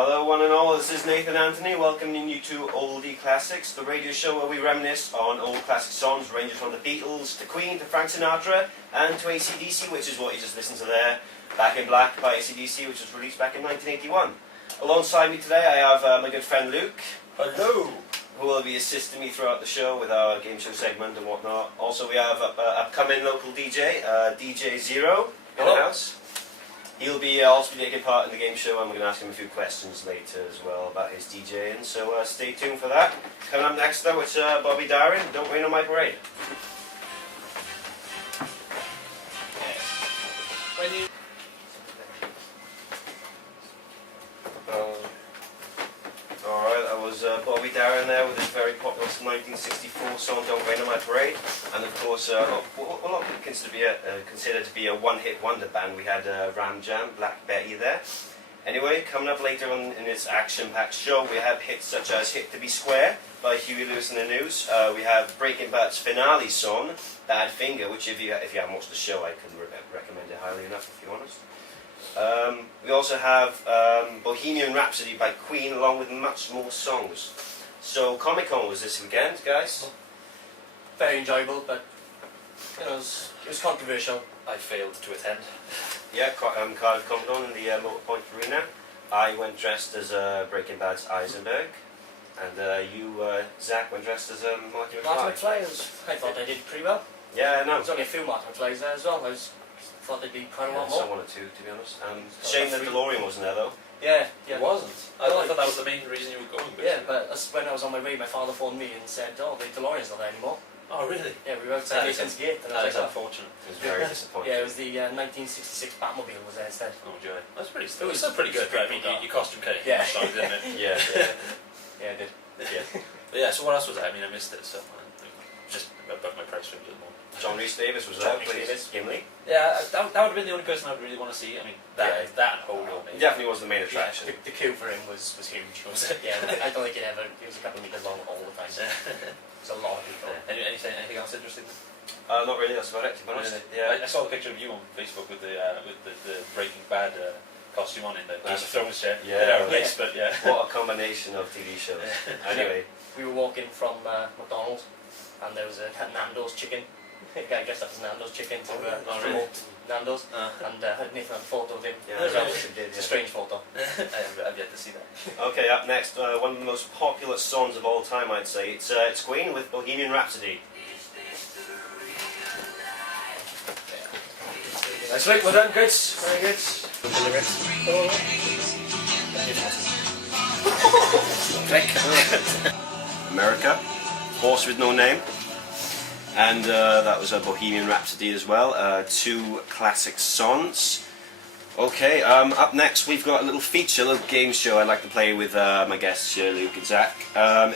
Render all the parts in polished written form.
Hello one and all, this is Nathan Anthony welcoming you to Oldie Classics, the radio show where we reminisce on old classic songs ranging from the Beatles to Queen to Frank Sinatra and to AC/DC, which is what you just listened to there, Back in Black by AC/DC, which was released back in 1981. Alongside me today I have my good friend Luke. Hello! Who will be assisting me throughout the show with our game show segment and whatnot. Also we have upcoming local DJ, DJ Zero in the house. He'll be also be taking part in the game show, and we're going to ask him a few questions later as well about his DJing, so stay tuned for that. Coming up next though, it's Bobby Darin, Don't Rain on My Parade. Alright, that was Bobby Darin there with his very popular 1964 song Don't Rain on My Parade. And of course, what a lot of people consider to be a one-hit wonder band. We had Ram Jam, Black Betty there. Anyway, coming up later on in this action-packed show, we have hits such as Hit to Be Square by Huey Lewis and the News. We have Breaking Bad's finale song, Bad Finger, which if you haven't watched the show, I couldn't recommend it highly enough, if you're honest. We also have Bohemian Rhapsody by Queen, along with much more songs. So Comic-Con was this weekend, guys? Very enjoyable, but it was controversial. I failed to attend. Yeah, Cardiff Comic-Con in the Motorpoint Arena. I went dressed as Breaking Bad's Eisenberg, and you, Zach, went dressed as Marty McFly. Marty McFly, I thought they did pretty well. Yeah, no. There's only a few Marty McFlys there as well. I thought they'd be quite a lot more. One or two, to be honest. Shame that DeLorean wasn't there, though. Yeah. It wasn't. I thought that was the main reason you were going. Yeah, but when I was on my way, my father phoned me and said, "Oh, the DeLorean's not there anymore." Oh, really? Yeah, we were outside Jason's Gate, and I was like, unfortunate. It was very disappointing. Yeah, it was the 1966 Batmobile was there instead. Oh, joy. That's pretty. It was still pretty good. Right? I mean, your costume came. Yeah. Sorry, didn't it? Yeah. Yeah, it did. Yeah. But yeah. So what else was there? I mean, I missed it. So just above my price range at the moment. John Rhys Davis was there. John Rhys Davis. Gimli. Yeah, that would have been the only person I would really want to see. I mean, that and Hogan. He definitely was the main attraction. The queue for him was huge. Was it? Yeah, I don't think it was a couple of meters long all the time. There's a lot of people. Anything else interesting? Not really. That's about it. To be honest. Yeah. I saw the picture of you on Facebook with the Breaking Bad costume on in the Game of Thrones chair. Yeah. But yeah. What a combination of TV shows. Anyway, we were walking from McDonald's, and there was a Nando's chicken. A guy dressed up as Nando's chicken to promote Nando's, and Nathan had a photo of him. Yeah, it's a strange photo. I've yet to see that. Okay, up next, one of the most popular songs of all time, I'd say. It's Queen with Bohemian Rhapsody. That's right, well done, good. Very good. America, Horse with No Name. And that was a Bohemian Rhapsody as well, two classic songs. Okay, up next we've got a little feature, a little game show I'd like to play with my guests here, Luke and Zach.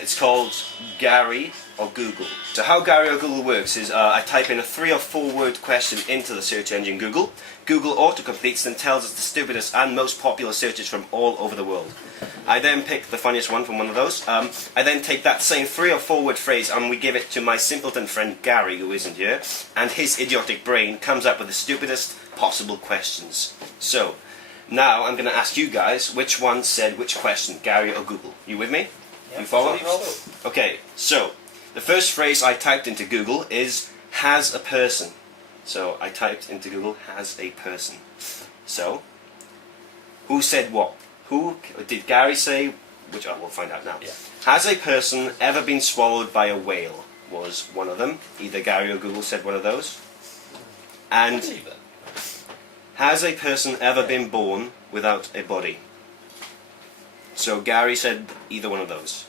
It's called Gary or Google. So how Gary or Google works is I type in a 3 or 4 word question into the search engine Google. Google autocompletes and tells us the stupidest and most popular searches from all over the world. I then pick the funniest one from one of those. I then take that same 3 or 4 word phrase and we give it to my simpleton friend Gary, who isn't here, and his idiotic brain comes up with the stupidest possible questions. So, now I'm going to ask you guys which one said which question, Gary or Google. You with me? Yeah, you follow? Okay, so the first phrase I typed into Google is has a person. So I typed into Google has a person. So, who said what? Who did Gary say? Which we'll find out now. Yeah. Has a person ever been swallowed by a whale? Was one of them. Either Gary or Google said one of those. And has a person ever been born without a body? So Gary said either one of those.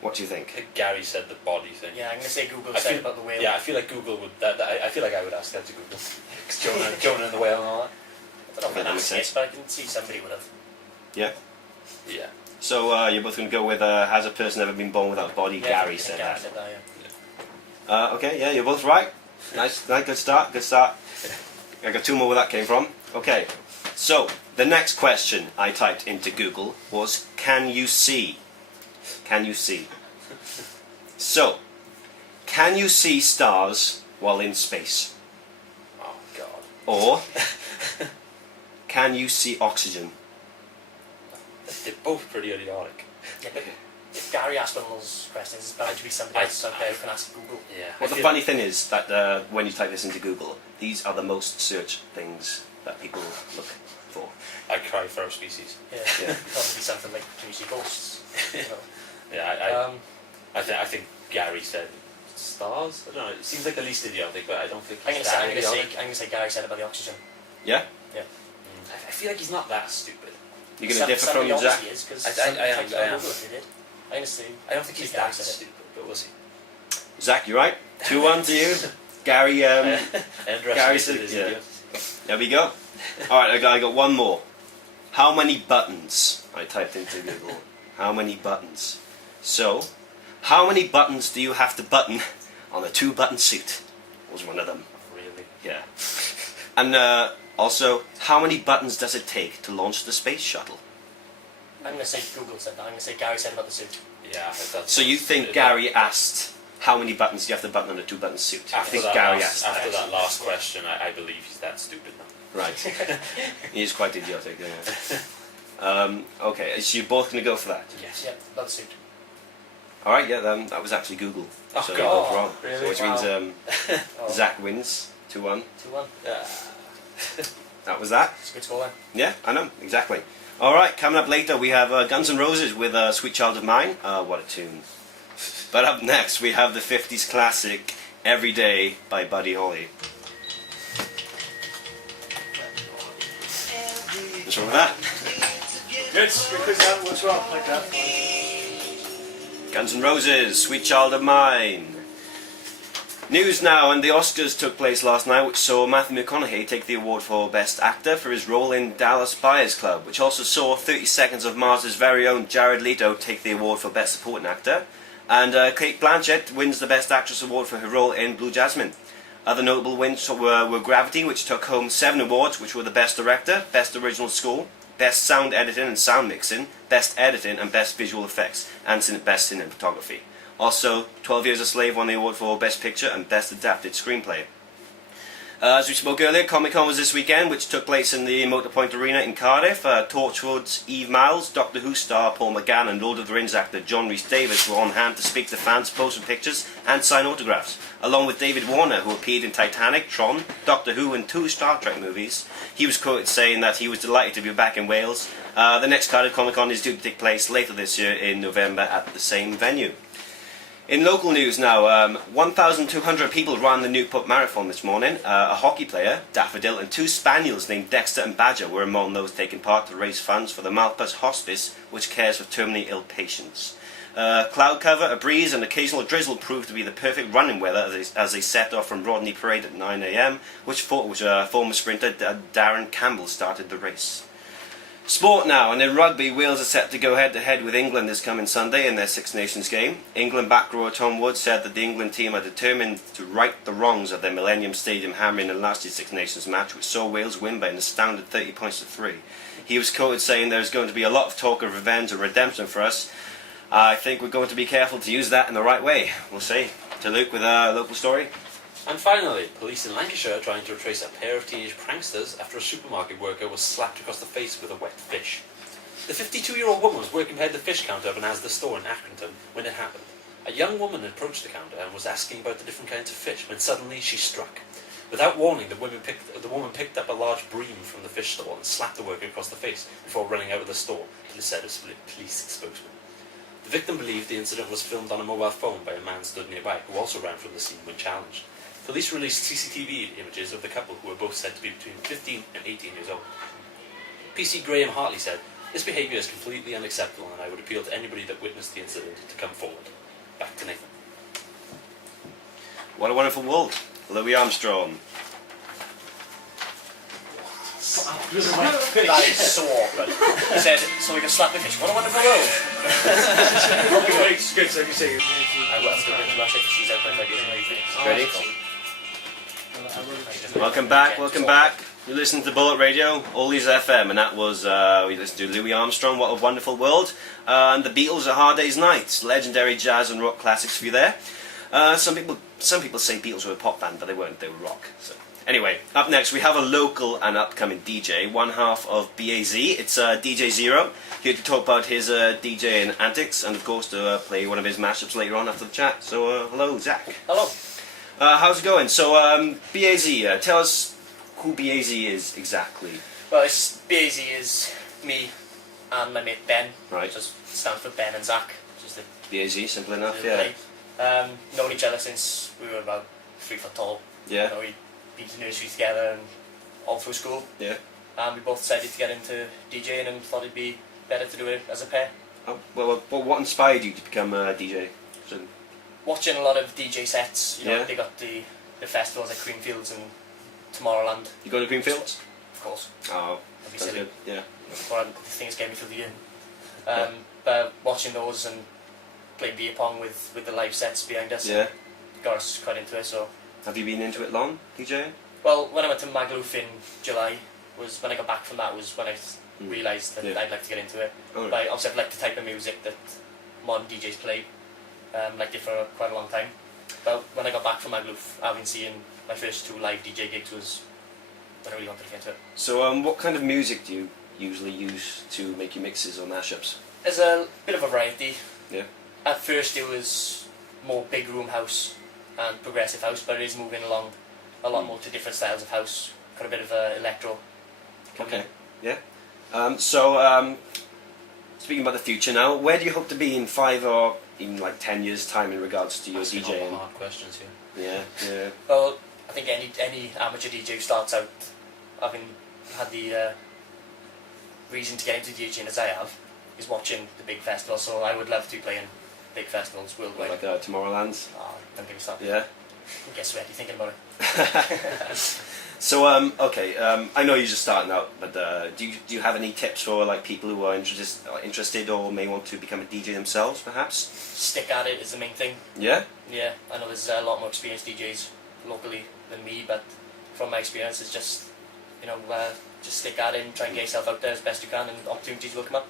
What do you think? Gary said the body thing. Yeah, I'm going to say Google said about the whale. Yeah, I feel like Google would. I feel like I would ask that to Google. Because Jonah and the whale and all that. I don't know if I'd ask it, but I can see somebody would have. Yeah? Yeah. So you're both going to go with has a person ever been born without a body? Yeah, Gary said Gary that. said that, yeah. Okay, yeah, you're both right. Nice, good start, good start. I got 2 more where that came from. Okay, so the next question I typed into Google was, can you see? Can you see? So, can you see stars while in space? Oh, God. Or, can you see oxygen? They're both pretty idiotic. Yeah, but if Gary asks one of those questions, it's bound to be somebody else out there who can ask Google. Yeah. Well, the funny thing is that when you type this into Google, these are the most searched things that people look for. I cry for our species. Yeah, Yeah. probably something like, can you see ghosts? You know. Yeah, I think Gary said stars. I don't know. It seems like the least idiotic, but I don't think I'm he's gonna that idiotic. say Gary said about the oxygen. Yeah? I feel like he's not that stupid. You're going to differ from Somebody Zach? obviously is, because I am. Google if they did. I'm gonna say, I don't think he's Gary that said it. stupid, but we'll see. Zach, you right? 2-1 to you. Gary, I Gary said, underestimated his yeah. idiocy. There we go. Alright, I got one more. How many buttons? I typed into Google. How many buttons? So, how many buttons do you have to button on a 2-button suit? Was one of them. Really? Yeah. And also, how many buttons does it take to launch the space shuttle? I'm gonna say Google said that. I'm gonna say Gary said about the suit. Yeah. So you think Gary asked how many buttons you have to button on a 2-button suit? I think Gary asked that. After that last question, I believe he's that stupid now. Right. He is quite idiotic, yeah. Okay, so you're both going to go for that? Yes. Yeah, about the suit. Alright, yeah, that was actually Google. Oh, so God. you're both wrong. Really? So which Wow. means Oh. Zach wins 2-1. 2-1. That was that. It's a good score then. Yeah, I know, exactly. Alright, coming up later we have Guns N' Roses with Sweet Child of Mine. What a tune. But up next we have the 50s classic Every Day by Buddy Holly. What's wrong with that? Good quiz out. What's wrong? Like that. Guns N' Roses, Sweet Child of Mine. News now, and the Oscars took place last night, which saw Matthew McConaughey take the award for Best Actor for his role in Dallas Buyers Club, which also saw 30 Seconds of Mars' very own Jared Leto take the award for Best Supporting Actor, and Cate Blanchett wins the Best Actress award for her role in Blue Jasmine. Other notable wins were Gravity, which took home 7 awards, which were the Best Director, Best Original Score, Best Sound Editing and Sound Mixing, Best Editing and Best Visual Effects, and Best Cinematography. Also, 12 Years a Slave won the award for Best Picture and Best Adapted Screenplay. As we spoke earlier, Comic-Con was this weekend, which took place in the Motorpoint Arena in Cardiff. Torchwood's Eve Miles, Doctor Who star Paul McGann and Lord of the Rings actor John Rhys-Davies were on hand to speak to fans, pose for pictures and sign autographs, along with David Warner, who appeared in Titanic, Tron, Doctor Who and 2 Star Trek movies. He was quoted saying that he was delighted to be back in Wales. The next Cardiff Comic-Con is due to take place later this year in November at the same venue. In local news now, 1,200 people ran the Newport Marathon this morning. A hockey player, Daffodil, and 2 spaniels named Dexter and Badger were among those taking part to raise funds for the Malpas Hospice, which cares for terminally ill patients. Cloud cover, a breeze and occasional drizzle proved to be the perfect running weather as they set off from Rodney Parade at 9 a.m, which former sprinter Darren Campbell started the race. Sport now, and in rugby, Wales are set to go head-to-head with England this coming Sunday in their Six Nations game. England back rower Tom Wood said that the England team are determined to right the wrongs of their Millennium Stadium hammering in last year's Six Nations match, which saw Wales win by an astounding 30 points to 3. He was quoted saying, "There's going to be a lot of talk of revenge and redemption for us. I think we're going to be careful to use that in the right way." We'll see. To Luke with a local story. And finally, police in Lancashire are trying to retrace a pair of teenage pranksters after a supermarket worker was slapped across the face with a wet fish. The 52-year-old woman was working behind the fish counter of an Asda store in Accrington when it happened. A young woman approached the counter and was asking about the different kinds of fish when suddenly she struck. Without warning, the woman picked up a large bream from the fish stall and slapped the worker across the face before running out of the store, said a police spokesman. The victim believed the incident was filmed on a mobile phone by a man stood nearby, who also ran from the scene when challenged. Police released CCTV images of the couple, who were both said to be between 15 and 18 years old. PC Graham Hartley said, "This behaviour is completely unacceptable and I would appeal to anybody that witnessed the incident to come forward." Back to Nathan. What a wonderful world. Louis Armstrong. That is so awkward. He said, "So we can slap the fish. What a wonderful world." It's good, so you say. I will have to go to Russia because she's out there like Ready? Welcome back, welcome back. You listen to Bullet Radio, Oldies FM, and that was, we listened to Louis Armstrong, What a Wonderful World, and the Beatles, A Hard Day's Night, legendary jazz and rock classics for you there. Some people say Beatles were a pop band, but they weren't, they were rock. So, Anyway, up next we have a local and upcoming DJ, one half of BAZ. It's DJ Zero, here to talk about his DJing antics and of course to play one of his mashups later on after the chat. So hello, Zach. Hello. How's it going? So BAZ, tell us who BAZ is exactly. Well, BAZ is me and my mate Ben. Right. Just stands for Ben and Zach. Just the BAZ, simple enough, the yeah. play. Known each other since we were about 3 foot tall. Yeah. You know, we'd been to nursery together and all through school. Yeah. And we both decided to get into DJing and thought it'd be better to do it as a pair. Oh, well, what inspired you to become a DJ? So, Watching a lot of DJ sets, you know, Yeah. they got the festivals like Creamfields and Tomorrowland, you go to Greenfields? of course. Oh, That'd be sounds silly. good. Yeah. One of the things that get me through the year. Yeah. But watching those and playing beer pong with the live sets behind us Yeah. got us quite into it. So, Have you been into it long, DJing? well, when I went to Magluf in July, was when I got back from that was when I realised that Yeah. I'd like to get into it. Oh, But obviously I've liked the type of music that modern DJs play, liked it for quite a long time. But when I got back from Magluf, having seen my first 2 live DJ gigs was when I really wanted to get into it. So, what kind of music do you usually use to make your mixes or mashups? There's a bit of a variety. Yeah. At first it was more big room house and progressive house, but it is moving along a lot more to different styles of house. Got a bit of electro. Okay. Yeah. Speaking about the future now, where do you hope to be in 5 or even like 10 years' time in regards to your Asking all the DJing? hard questions here. Yeah. Yeah. Well, I think any amateur DJ who starts out having had the reason to get into DJing as I have is watching the big festivals. So I would love to be playing big festivals worldwide. Like Tomorrowland. Oh, don't get me started. Yeah. I get sweaty thinking about it. So okay, I know you're just starting out, but do you have any tips for like people who are interested or may want to become a DJ themselves, perhaps? Stick at it is the main thing. Yeah. Yeah, I know there's a lot more experienced DJs locally than me, but from my experience, it's just, you know, just stick at it and try and get yourself out there as best you can, and opportunities will come up.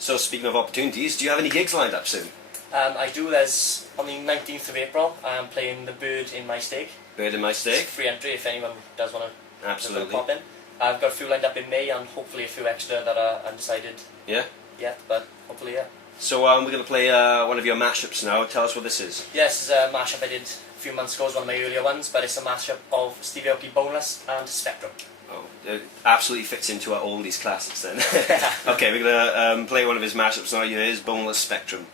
So speaking of opportunities, do you have any gigs lined up soon? I do. There's on the 19th of April. I am playing the Bird in my steak. Bird in my It's steak. free entry if anyone does want to Absolutely. pop in. I've got a few lined up in May and hopefully a few extra that are undecided Yeah. yet, but hopefully, yeah. So we're going to play one of your mashups now. Tell us what this is. Yes, this is a mashup I did a few months ago. It's one of my earlier ones, but it's a mashup of Stevie Aoki Boneless and Spectrum. Oh, it absolutely fits into our oldies classics then. Okay, we're going to play one of his mashups now. Here's Boneless Spectrum.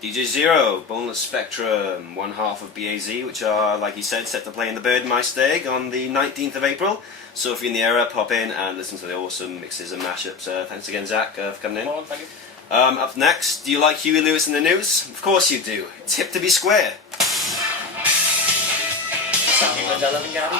DJ Zero, Boneless Spectrum, one half of BAZ, which are, like he said, set to play in the Bird in My Steg on the 19th of April. So if you're in the area, pop in and listen to the awesome mixes and mashups. Thanks again, Zach, for coming in. Come on, thank you. Up next, do you like Huey Lewis in the news? Of course you do. It's hip to be square. Sammy Mandela and Gary.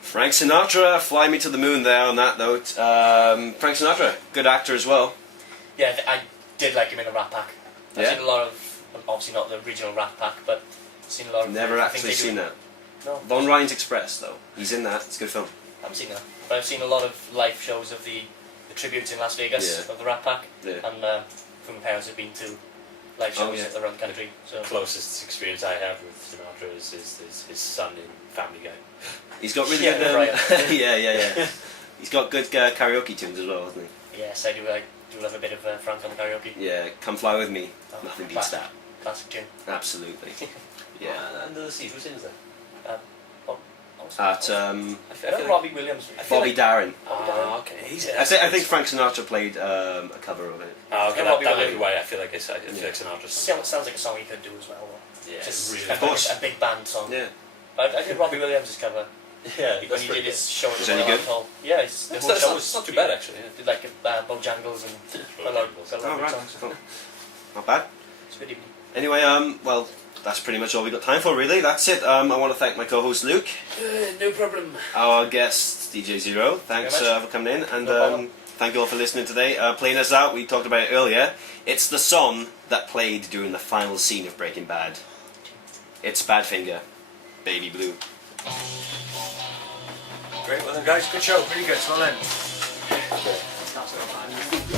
Frank Sinatra, Fly Me to the Moon there on that note. Frank Sinatra, good actor as well. Yeah, I did like him in the Rat Pack. I've Yeah? seen a lot of, obviously not the original Rat Pack, but I've seen a lot of... Never I think actually they do- seen that. No, Von Ryan's Express, though. He's in that. It's a good film. I haven't seen that. But I've seen a lot of live shows of the tributes in Las Vegas Yeah. of the Rat Pack, Yeah. and from my parents have been to live Oh, shows yeah. around the country. So Closest experience I have with Sinatra is his son in Family Guy. He's got really Yeah, good... Brian. yeah. He's got good karaoke tunes as well, hasn't yes, I do. I do love a bit of Frank on the karaoke. he? Yeah, Come Fly With Me. Oh, Nothing beats that. Classic tune. Absolutely. Yeah. Under the Sea, who sings that? At I feel Robbie Williams. I feel Bobby like- Darin. Ah, okay. He's I think Frank Sinatra played a cover of it. Oh, okay, Yeah, that Robbie might be Williams. why I feel like I feel like Sinatra. Sounds like a song he could do as well. Yeah, Just really. kind Of course. like a big band song. Yeah. But I did Robbie Williams' cover Yeah, when he did his show at Is the any Royal good? Hall. Yeah, the It's whole show not, was it's not too bad actually. Yeah. Did like Bojangles and a lot of Oh, good right. songs. Cool. Not bad. It's a good evening. Anyway, well, that's pretty much all we got time for, really. That's it. I want to thank my co-host Luke, No problem. our guest DJ Zero. Thanks Very much. for coming in, and No problem. Thank you all for listening today. Playing us out, we talked about it earlier. It's the song that played during the final scene of Breaking Bad. It's Badfinger, Baby Blue. Great, well then guys, good show, pretty good, well then. That's not bad.